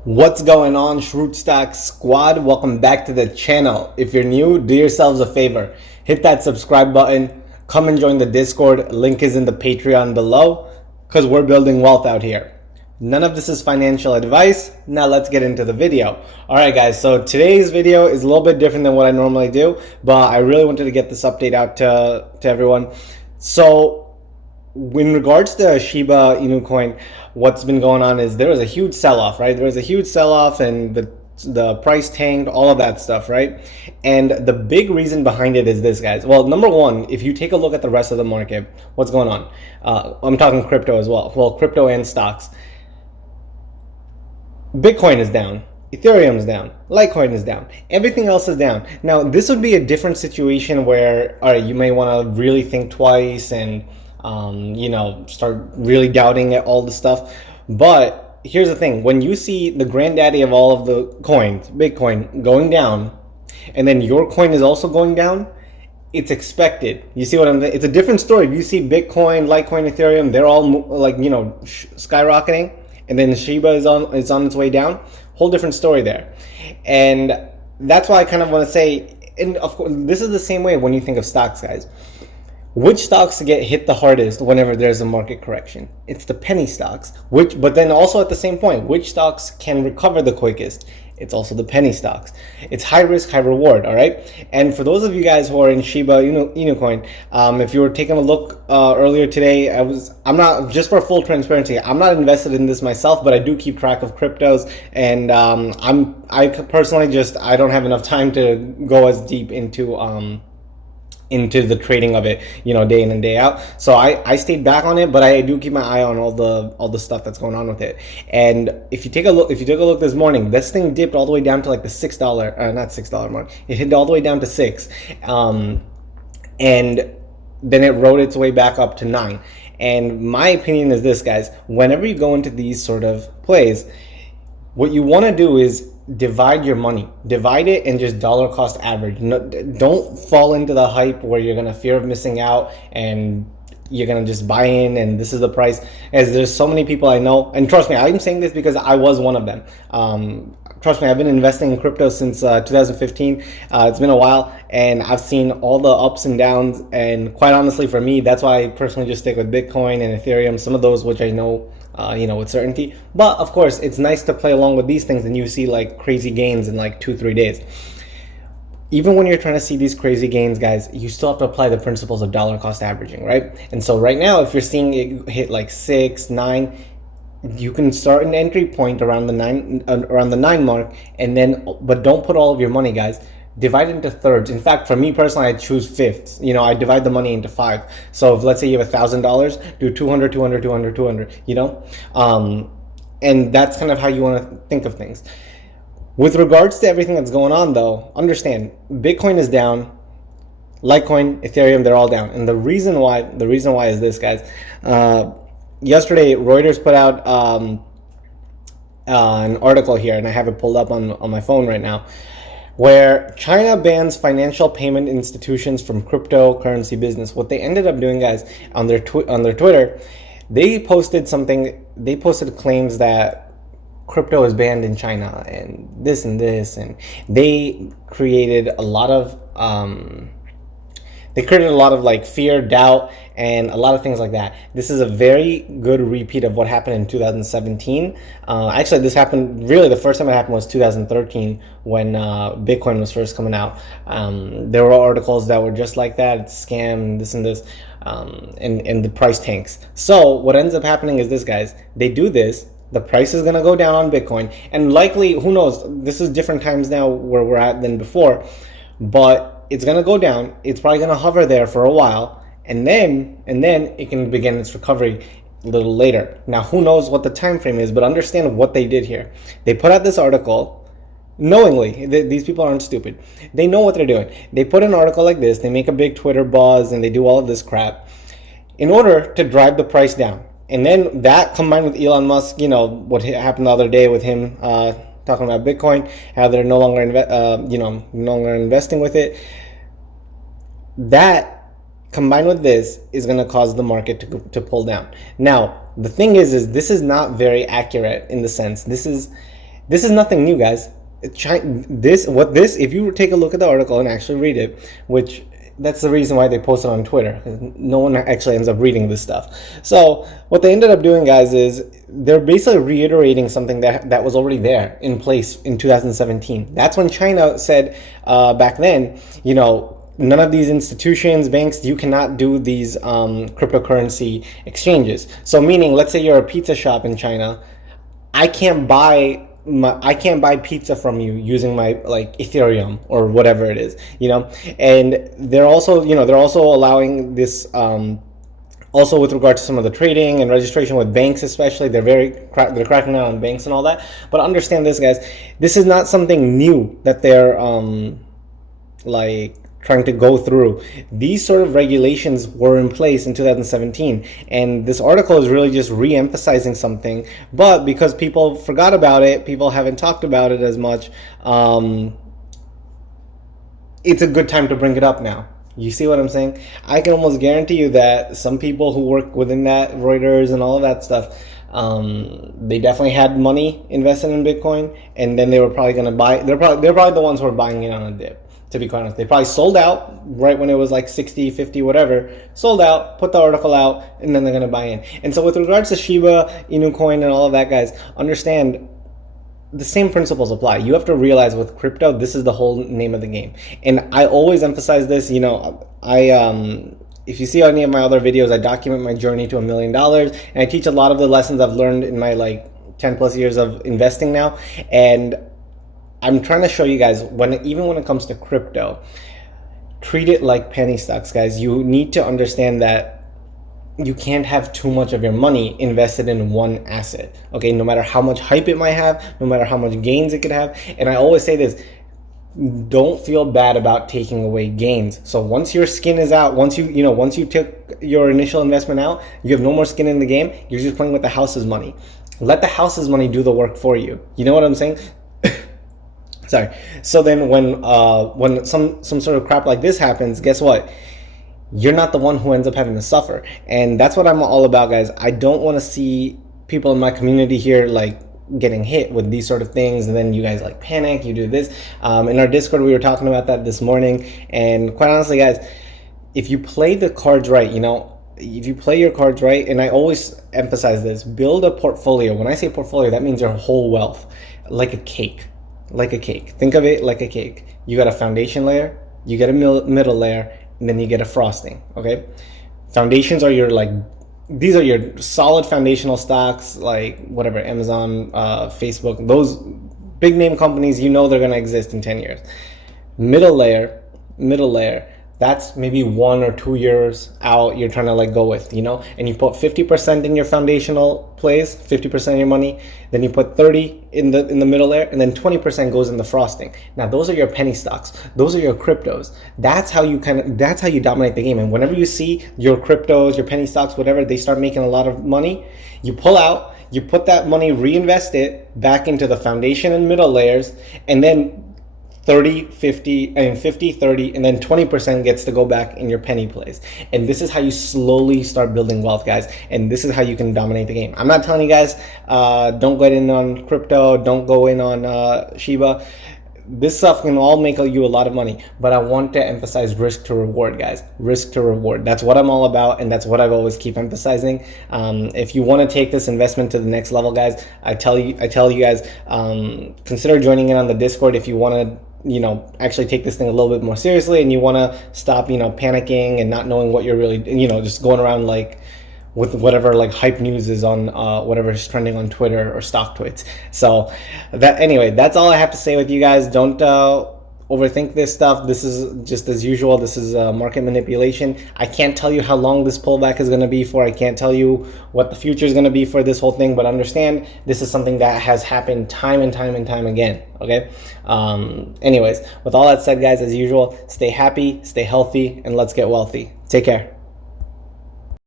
What's going on, Shroot Stock Squad? Welcome back to the channel. If you're new, do yourselves a favor. Hit that subscribe button. Come and join the Discord. Link is in the Patreon below because we're building wealth out here. None of this is financial advice. Now let's get into the video. All right, guys. So today's video is a little bit different than what I normally do, but I really wanted to get this update out to everyone. So in regards to Shiba Inu coin, what's been going on is there was a huge sell-off, right? There was a huge sell-off and the price tanked, all of that stuff, right? And the big reason behind it is this, guys. Well, number one, if you take a look at the rest of the market, what's going on? I'm talking crypto as well. Well, crypto and stocks. Bitcoin is down. Ethereum is down. Litecoin is down. Everything else is down. Now, this would be a different situation where, all right, you may want to really think twice and start really doubting all the stuff. But here's the thing. When you see the granddaddy of all of the coins, Bitcoin, going down, and then your coin is also going down, it's expected. You see what I'm saying? It's a different story. If you see Bitcoin, Litecoin, Ethereum, they're all skyrocketing, and then Shiba is on its way down. Whole different story there. And that's why I kind of want to say, and of course, this is the same way when you think of stocks, guys. Which stocks get hit the hardest whenever there's a market correction? It's the penny stocks. But then also at the same point, which stocks can recover the quickest? It's also the penny stocks. It's high risk, high reward, all right? And for those of you guys who are in Shiba Inu coin, if you were taking a look earlier today, I'm not, just for full transparency, I'm not invested in this myself, but I do keep track of cryptos, and I personally I don't have enough time to go as deep into the trading of it, day in and day out. So I stayed back on it, but I do keep my eye on all the stuff that's going on with it. And if you take a look this morning, this thing dipped all the way down to like the $6 mark. It hit all the way down to $6, and then it rode its way back up to $9. And my opinion is this, guys: whenever you go into these sort of plays, what you want to do is divide your money, divide it, and just dollar cost average. No, don't fall into the hype where you're gonna fear of missing out and you're gonna just buy in and this is the price. As there's so many people I know, and trust me, I'm saying this because I was one of them. Trust me, I've been investing in crypto since 2015. It's been a while, and I've seen all the ups and downs. And quite honestly, for me, that's why I personally just stick with Bitcoin and Ethereum, some of those which I know with certainty. But of course, it's nice to play along with these things and you see like crazy gains in like 2-3 days. Even when you're trying to see these crazy gains, guys, you still have to apply the principles of dollar cost averaging, right? And so right now, if you're seeing it hit like 6, 9, you can start an entry point around the 9 mark, and then, but don't put all of your money, guys. Divide it into thirds. In fact, for me personally, I choose fifths. I divide the money into 5. So if, let's say you have $1,000, do 200, 200, 200, 200, and that's kind of how you want to think of things. With regards to everything that's going on, though, understand Bitcoin is down, Litecoin, Ethereum, they're all down. And the reason why is this, guys. Yesterday, Reuters put out an article here, and I have it pulled up on my phone right now, where China bans financial payment institutions from cryptocurrency business. What they ended up doing, guys, on their Twitter, they posted claims that crypto is banned in China and this, and they created a lot of like fear, doubt, and a lot of things like that. This is a very good repeat of what happened in 2017. Actually, this happened, really the first time it happened was 2013 when Bitcoin was first coming out. There were articles that were just like that, it's a scam, this and this, and the price tanks. So what ends up happening is this, guys, they do this, the price is going to go down on Bitcoin, and likely, who knows, this is different times now where we're at than before, but it's going to go down. It's probably going to hover there for a while, and then it can begin its recovery a little later. Now, who knows what the time frame is, but understand what they did here. They put out this article knowingly. These people aren't stupid. They know what they're doing. They put an article like this, they make a big Twitter buzz, and they do all of this crap in order to drive the price down. And then that combined with Elon Musk, what happened the other day with him talking about Bitcoin, how they're no longer investing with it. That combined with this is going to cause the market to pull down. Now, the thing is this is not very accurate in the sense, This is nothing new, guys. If you take a look at the article and actually read it, which that's the reason why they post it on Twitter, because no one actually ends up reading this stuff. So what they ended up doing, guys, is they're basically reiterating something that was already there in place in 2017. That's when China said back then, none of these institutions, banks, you cannot do these cryptocurrency exchanges. So meaning, let's say you're a pizza shop in China, I can't buy pizza from you using my Ethereum or whatever it is, and they're also allowing this, also with regard to some of the trading and registration with banks, especially. They're cracking down on banks and all that. But understand this, guys, this is not something new that they're trying to go through. These sort of regulations were in place in 2017, and this article is really just re-emphasizing something, but because people forgot about it, people haven't talked about it as much, it's a good time to bring it up now. You see what I'm saying? I can almost guarantee you that some people who work within that, Reuters and all of that stuff, they definitely had money invested in Bitcoin, and then they were probably going to buy. They're probably the ones who are buying it on a dip. To be quite honest, they probably sold out right when it was like 60, 50, whatever, sold out, put the article out, and then they're going to buy in. And so with regards to SHIBA INU coin and all of that, guys, understand the same principles apply. You have to realize with crypto, this is the whole name of the game. And I always emphasize this, if you see any of my other videos, I document my journey to $1 million, and I teach a lot of the lessons I've learned in my 10 plus years of investing now. And I'm trying to show you guys, even when it comes to crypto, treat it like penny stocks, guys. You need to understand that you can't have too much of your money invested in one asset, okay? No matter how much hype it might have, no matter how much gains it could have. And I always say this, don't feel bad about taking away gains. So once your skin is out, once you took your initial investment out, you have no more skin in the game. You're just playing with the house's money. Let the house's money do the work for you. You know what I'm saying? Sorry. So then when some sort of crap like this happens, guess what? You're not the one who ends up having to suffer. And that's what I'm all about, guys. I don't want to see people in my community here getting hit with these sort of things, and then you guys panic, you do this. In our Discord, we were talking about that this morning, and quite honestly, guys, if you play the cards right, if you play your cards right, and I always emphasize this, build a portfolio. When I say portfolio, that means your whole wealth, like a cake. Think of it like a cake. You got a foundation layer, you get a middle layer, and then you get a frosting, okay? Foundations are these are your solid foundational stocks, whatever, Amazon, Facebook, those big name companies, they're gonna exist in 10 years. Middle layer, that's maybe 1 or 2 years out you're trying to go with, and you put 50% in your foundational place, 50% of your money, then you put 30 in the middle layer, and then 20% goes in the frosting. Now those are your penny stocks, those are your cryptos. That's how you dominate the game. And whenever you see your cryptos, your penny stocks, whatever, they start making a lot of money, you pull out, you put that money, reinvest it back into the foundation and middle layers, and then 30, 50, 30, and then 20% gets to go back in your penny place. And this is how you slowly start building wealth, guys. And this is how you can dominate the game. I'm not telling you guys, don't go in on crypto, don't go in on SHIBA. This stuff can all make you a lot of money, but I want to emphasize risk to reward, guys. Risk to reward. That's what I'm all about, and that's what I've always keep emphasizing. If you want to take this investment to the next level, guys, I tell you guys, consider joining in on the Discord if you want to actually take this thing a little bit more seriously, and you want to stop panicking and not knowing what you're really just going around with whatever hype news is on whatever is trending on Twitter or stock tweets. So that's all I have to say with you guys. Don't overthink this stuff. This is just as usual. This is market manipulation. I can't tell you how long this pullback is going to be for. I can't tell you what the future is going to be for this whole thing, but understand this is something that has happened time and time again. Okay. Anyways, with all that said, guys, as usual, stay happy, stay healthy, and let's get wealthy. Take care.